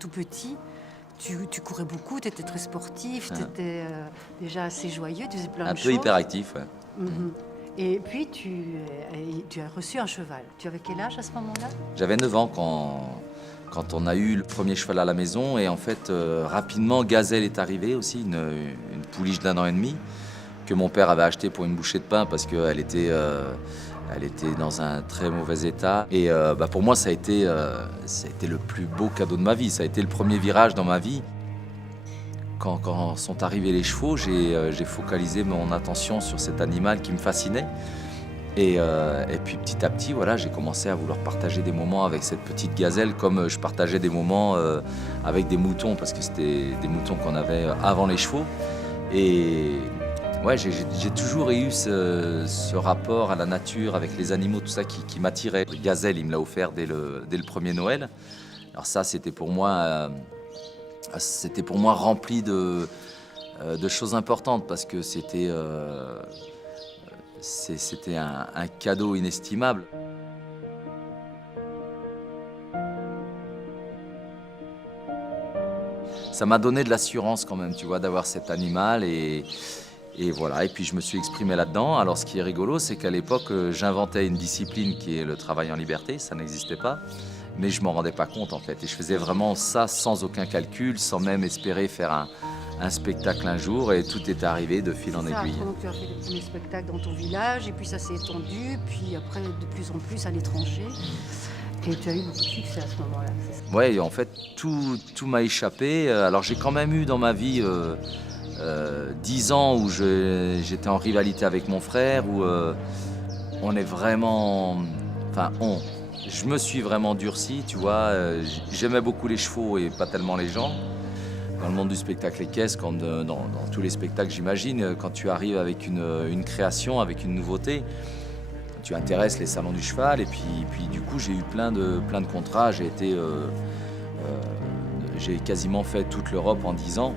tout petit, tu courais beaucoup, tu étais très sportif, tu étais déjà assez joyeux, tu faisais plein de choses. Un peu hyperactif, ouais. Et puis, tu as reçu un cheval. Tu avais quel âge à ce moment-là? J'avais 9 ans quand on a eu le premier cheval à la maison. Et en fait, rapidement, Gazelle est arrivée aussi, une pouliche d'1 an et demi, que mon père avait achetée pour une bouchée de pain parce qu'elle était, elle était dans un très mauvais état. Et pour moi, ça a été le plus beau cadeau de ma vie. Ça a été le premier virage dans ma vie. Quand sont arrivés les chevaux, j'ai focalisé mon attention sur cet animal qui me fascinait. Et puis petit à petit, voilà, j'ai commencé à vouloir partager des moments avec cette petite gazelle comme je partageais des moments avec des moutons, parce que c'était des moutons qu'on avait avant les chevaux. Et ouais, j'ai toujours eu ce rapport à la nature, avec les animaux, tout ça qui m'attirait. Le gazelle, il me l'a offert dès le premier Noël. Alors ça, c'était pour moi rempli de choses importantes, parce que c'était un cadeau inestimable. Ça m'a donné de l'assurance quand même, tu vois, d'avoir cet animal et voilà. Et puis je me suis exprimé là-dedans. Alors ce qui est rigolo, c'est qu'à l'époque, j'inventais une discipline qui est le travail en liberté, ça n'existait pas. Mais je m'en rendais pas compte en fait. Et je faisais vraiment ça sans aucun calcul, sans même espérer faire un spectacle un jour, et tout est arrivé de fil en aiguille. Donc tu as fait le premier spectacle dans ton village, et puis ça s'est étendu, puis après de plus en plus à l'étranger. Et tu as eu beaucoup de succès à ce moment-là, c'est ça? Ouais, en fait, tout m'a échappé. Alors j'ai quand même eu dans ma vie 10 ans où j'étais en rivalité avec mon frère, où on est vraiment... Enfin, je me suis vraiment durci, tu vois. J'aimais beaucoup les chevaux et pas tellement les gens. Dans le monde du spectacle équestre, comme dans tous les spectacles, j'imagine, quand tu arrives avec une création, avec une nouveauté, tu intéresses les salons du cheval. Et puis du coup, j'ai eu plein de contrats. J'ai quasiment fait toute l'Europe en 10 ans.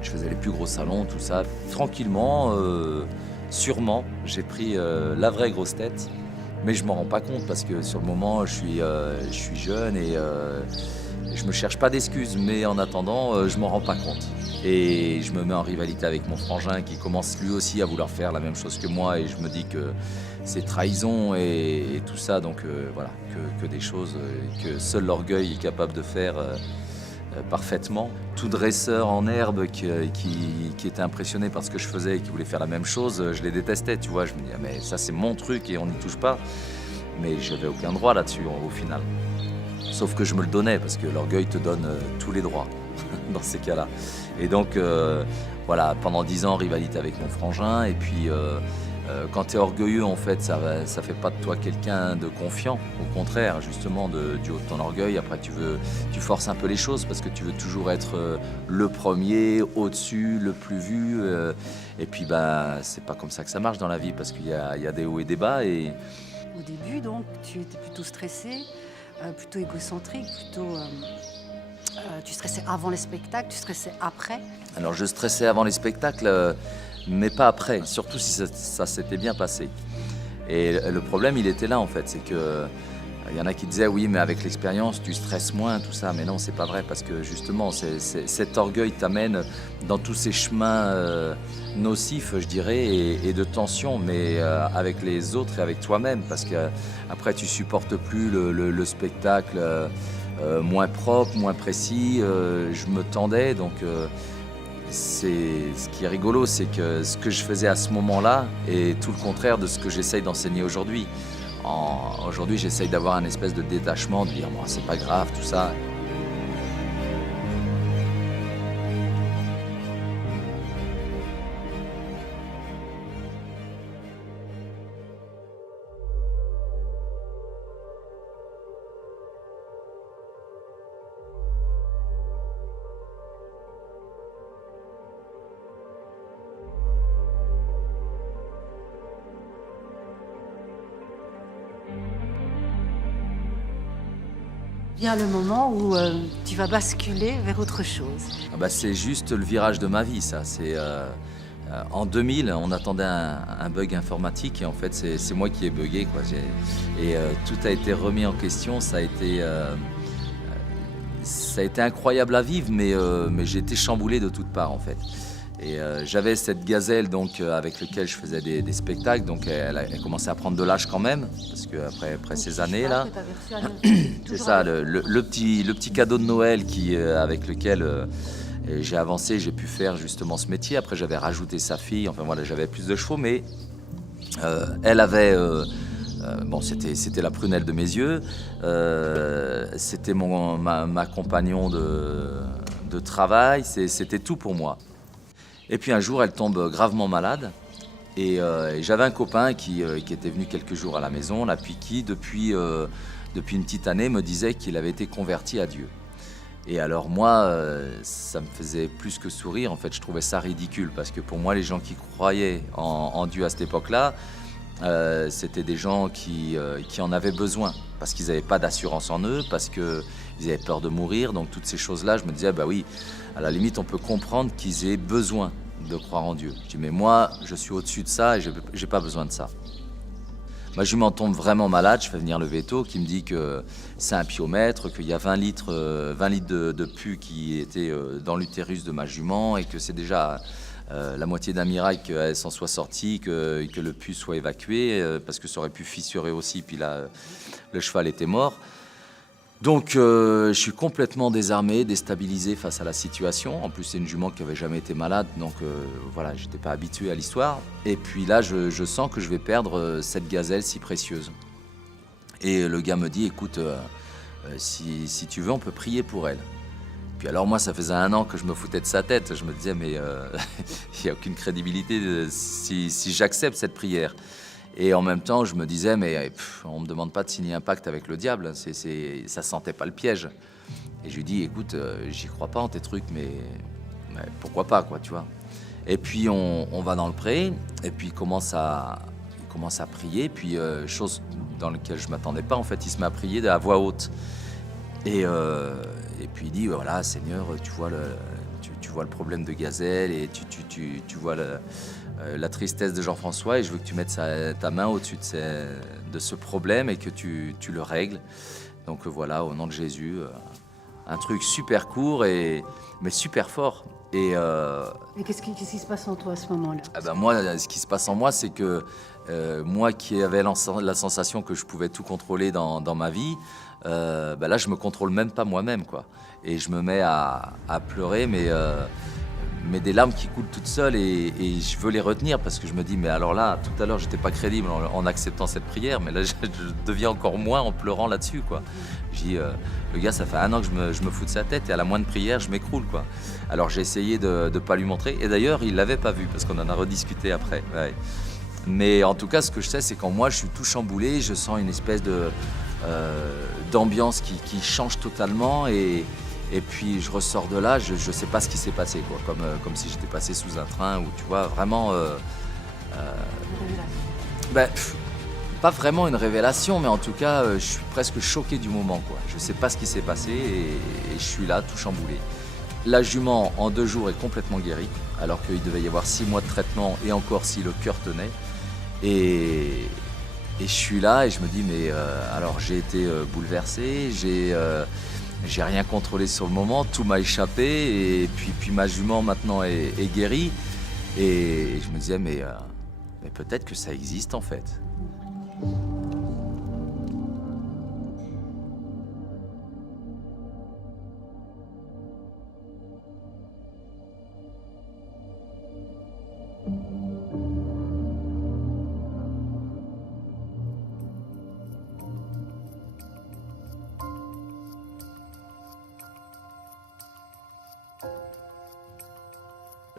Je faisais les plus gros salons, tout ça. Tranquillement, sûrement, j'ai pris la vraie grosse tête. Mais je m'en rends pas compte, parce que sur le moment, je suis jeune et je me cherche pas d'excuses. Mais en attendant, je m'en rends pas compte. Et je me mets en rivalité avec mon frangin qui commence lui aussi à vouloir faire la même chose que moi. Et je me dis que c'est trahison et tout ça. Donc voilà, que des choses que seul l'orgueil est capable de faire parfaitement. Tout dresseur en herbe qui était impressionné par ce que je faisais et qui voulait faire la même chose, je les détestais, tu vois. Je me disais, mais ça c'est mon truc et on n'y touche pas. Mais j'avais aucun droit là-dessus au final. Sauf que je me le donnais, parce que l'orgueil te donne tous les droits dans ces cas-là. Et donc voilà, pendant 10 ans, rivalité avec mon frangin. Et puis quand tu es orgueilleux, en fait, ça fait pas de toi quelqu'un de confiant. Au contraire, justement, du haut de ton orgueil, après tu forces un peu les choses, parce que tu veux toujours être le premier, au-dessus, le plus vu. Et puis c'est pas comme ça que ça marche dans la vie, parce qu'il y a des hauts et des bas. Et Au début, donc, tu étais plutôt stressé, plutôt égocentrique, tu stressais avant les spectacles, tu stressais après. Alors je stressais avant les spectacles, mais pas après, surtout si ça s'était bien passé. Et le problème, il était là en fait, c'est que il y en a qui disaient oui, mais avec l'expérience, tu stresses moins, tout ça. Mais non, c'est pas vrai, parce que justement, cet orgueil t'amène dans tous ces chemins nocifs, je dirais, et de tension, mais avec les autres et avec toi-même, parce que après, tu supportes plus le spectacle moins propre, moins précis. Je me tendais, donc ce qui est rigolo, c'est que ce que je faisais à ce moment-là est tout le contraire de ce que j'essaye d'enseigner aujourd'hui. Aujourd'hui, j'essaye d'avoir un espèce de détachement, de dire, bon, c'est pas grave, tout ça. Vient le moment où tu vas basculer vers autre chose. C'est juste le virage de ma vie, ça. En 2000, on attendait un bug informatique, et en fait, c'est moi qui ai bugué, quoi. Et tout a été remis en question. Ça a été ça a été incroyable à vivre, mais j'ai été chamboulé de toutes parts en fait. Et j'avais cette gazelle donc, avec laquelle je faisais des spectacles, donc elle commençait à prendre de l'âge quand même, parce qu'après ces années-là, c'est ça, le petit cadeau de Noël avec lequel j'ai avancé, j'ai pu faire justement ce métier. Après j'avais rajouté sa fille, enfin voilà, j'avais plus de chevaux, mais elle avait... bon, c'était la prunelle de mes yeux, c'était ma compagnon de travail, c'était tout pour moi. Et puis un jour, elle tombe gravement malade. Et j'avais un copain qui était venu quelques jours à la maison, là, puis qui, depuis une petite année, me disait qu'il avait été converti à Dieu. Et alors moi, ça me faisait plus que sourire. En fait, je trouvais ça ridicule, parce que pour moi, les gens qui croyaient en Dieu à cette époque-là, c'était des gens qui en avaient besoin, parce qu'ils n'avaient pas d'assurance en eux, parce qu'ils avaient peur de mourir. Donc toutes ces choses-là, je me disais, bah oui, à la limite, on peut comprendre qu'ils aient besoin de croire en Dieu. Je dis, mais moi, je suis au-dessus de ça et je n'ai pas besoin de ça. Ma jument tombe vraiment malade, je fais venir le véto qui me dit que c'est un piomètre, qu'il y a 20 litres de pus qui étaient dans l'utérus de ma jument et que c'est déjà la moitié d'un miracle qu'elle s'en soit sortie, que le pus soit évacué, parce que ça aurait pu fissurer aussi, puis là, le cheval était mort. Donc je suis complètement désarmé, déstabilisé face à la situation. En plus, c'est une jument qui n'avait jamais été malade, donc voilà, j'étais pas habitué à l'histoire. Et puis là, je sens que je vais perdre cette gazelle si précieuse. Et le gars me dit, écoute, si tu veux, on peut prier pour elle. Puis alors moi, ça faisait 1 an que je me foutais de sa tête. Je me disais, mais il n'y a aucune crédibilité si j'accepte cette prière. Et en même temps, je me disais, mais on ne me demande pas de signer un pacte avec le diable, ça sentait pas le piège. Et je lui dis, écoute, j'y crois pas en tes trucs, mais pourquoi pas, quoi, tu vois. Et puis on va dans le pré, et puis il commence à prier, puis chose dans laquelle je m'attendais pas, en fait, il se met à prier à voix haute. Et puis il dit, voilà, Seigneur, tu vois le problème de Gazelle, et tu vois la tristesse de Jean-François, et je veux que tu mettes ta main au-dessus de ce problème et que tu le règles. Donc voilà, au nom de Jésus, un truc super court mais super fort. Et qu'est-ce qui se passe en toi à ce moment-là? Moi, ce qui se passe en moi, c'est que moi qui avais la sensation que je pouvais tout contrôler dans ma vie, là, je me contrôle même pas moi-même, quoi. Et je me mets à pleurer, mais des larmes qui coulent toutes seules, et je veux les retenir, parce que je me dis, mais alors là, tout à l'heure, j'étais pas crédible en acceptant cette prière, mais là, je deviens encore moins en pleurant là-dessus, quoi. Je dis, le gars, ça fait 1 an que je me fous de sa tête, et à la moindre prière, je m'écroule, quoi. Alors j'ai essayé de pas lui montrer, et d'ailleurs, il l'avait pas vu, parce qu'on en a rediscuté après. Ouais. Mais en tout cas, ce que je sais, c'est qu'en moi, je suis tout chamboulé, je sens une espèce d'ambiance qui change totalement, et puis je ressors de là, je sais pas ce qui s'est passé, quoi, comme si j'étais passé sous un train, ou tu vois, vraiment... pas vraiment une révélation, mais en tout cas, je suis presque choqué du moment, quoi. Je sais pas ce qui s'est passé, et je suis là, tout chamboulé. La jument, en 2 jours, est complètement guérie, alors qu'il devait y avoir 6 mois de traitement, et encore si le cœur tenait. Et je suis là, et je me dis, mais alors j'ai été bouleversé, j'ai rien contrôlé sur le moment, tout m'a échappé, et puis ma jument maintenant est guérie. Et je me disais, mais peut-être que ça existe en fait.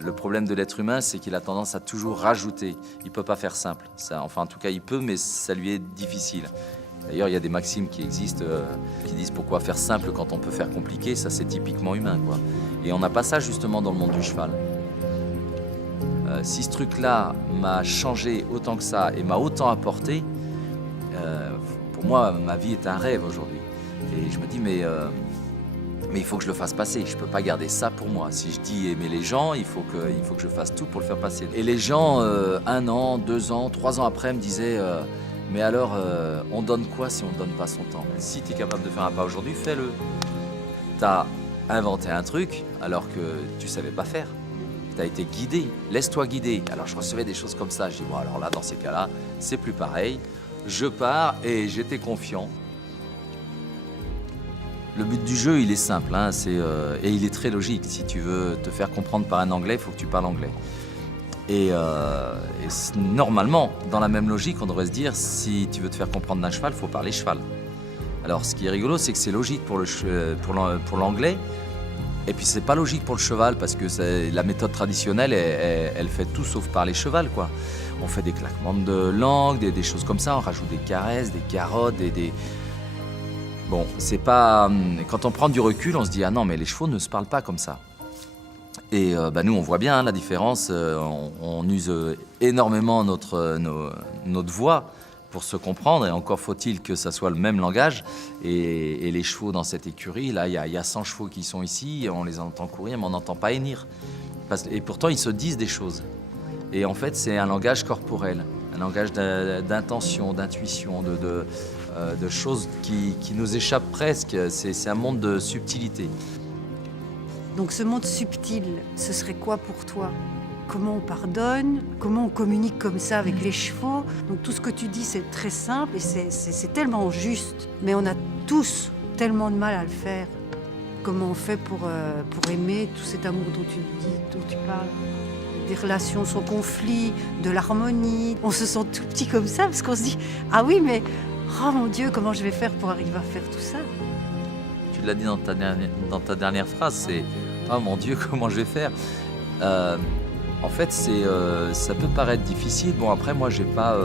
Le problème de l'être humain, c'est qu'il a tendance à toujours rajouter. Il ne peut pas faire simple. Enfin, en tout cas, il peut, mais ça lui est difficile. D'ailleurs, il y a des maximes qui existent qui disent pourquoi faire simple quand on peut faire compliqué. Ça, c'est typiquement humain, quoi. Et on n'a pas ça justement dans le monde du cheval. Si ce truc-là m'a changé autant que ça et m'a autant apporté, pour moi, ma vie est un rêve aujourd'hui. Et je me dis, mais il faut que je le fasse passer. Je ne peux pas garder ça pour moi. Si je dis aimer les gens, il faut que je fasse tout pour le faire passer. Et les gens, 1 an, 2 ans, 3 ans après, me disaient mais alors, on donne quoi si on ne donne pas son temps? Si tu es capable de faire un pas aujourd'hui, fais-le. tu as inventé un truc alors que tu savais pas faire. Tu as été guidé, laisse-toi guider. Alors je recevais des choses comme ça, je dis bon alors là dans ces cas-là, c'est plus pareil. Je pars et j'étais confiant. Le but du jeu, il est simple, hein, et il est très logique. Si tu veux te faire comprendre par un anglais, il faut que tu parles anglais. Normalement, dans la même logique, on devrait se dire, si tu veux te faire comprendre d'un cheval, il faut parler cheval. Alors, ce qui est rigolo, c'est que c'est logique pour l'anglais, et puis c'est pas logique pour le cheval, parce que la méthode traditionnelle, elle fait tout sauf parler cheval, quoi. On fait des claquements de langue, des choses comme ça, on rajoute des caresses, des carottes, Bon, c'est pas... Quand on prend du recul, on se dit « Ah non, mais les chevaux ne se parlent pas comme ça ». Et nous, on voit bien la différence. On use énormément notre voix pour se comprendre. Et encore faut-il que ça soit le même langage. Et les chevaux dans cette écurie, là, il y a 100 chevaux qui sont ici. On les entend courir, mais on n'entend pas hennir. Et pourtant, ils se disent des choses. Et en fait, c'est un langage corporel. Un langage d'intention, d'intuition, de choses qui nous échappent presque. C'est un monde de subtilité. Donc ce monde subtil, ce serait quoi pour toi? Comment on pardonne? Comment on communique comme ça avec les chevaux? Donc tout ce que tu dis, c'est très simple et c'est tellement juste. Mais on a tous tellement de mal à le faire. Comment on fait pour aimer tout cet amour dont tu parles? Des relations sans conflit, de l'harmonie. On se sent tout petit comme ça parce qu'on se dit « Ah oui, mais oh mon Dieu, comment je vais faire pour arriver à faire tout ça ?» Tu l'as dit dans ta dernière phrase, c'est « Oh mon Dieu, comment je vais faire ?» En fait, ça peut paraître difficile. Bon, après, moi, j'ai pas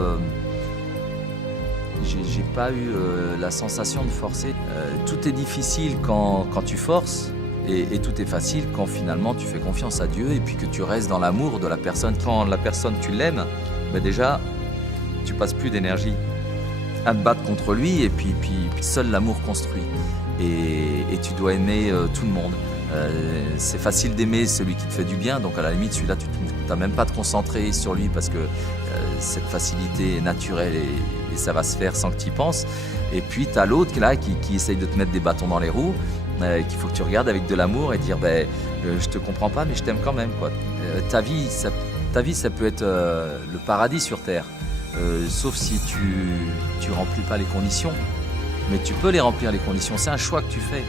eu la sensation de forcer. Tout est difficile quand tu forces. Et tout est facile quand finalement tu fais confiance à Dieu et puis que tu restes dans l'amour de la personne. Quand la personne, tu l'aimes, déjà, tu passes plus d'énergie à te battre contre lui et puis seul l'amour construit. Et tu dois aimer tout le monde. C'est facile d'aimer celui qui te fait du bien, donc à la limite, celui-là, tu n'as même pas à te concentrer sur lui parce que cette facilité est naturelle et ça va se faire sans que tu y penses. Et puis, tu as l'autre là, qui essaye de te mettre des bâtons dans les roues. Qu'il faut que tu regardes avec de l'amour et dire je te comprends pas mais je t'aime quand même quoi. Ta vie ça peut être le paradis sur terre, sauf si tu remplis pas les conditions, mais tu peux les remplir les conditions, c'est un choix que tu fais.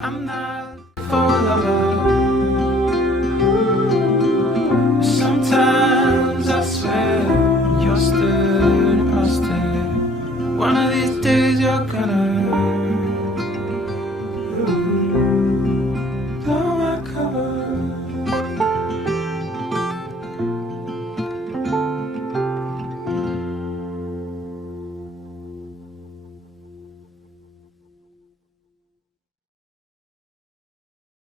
I'm not for lover. Sometimes I swear you're still an imposter. One of these days you're gonna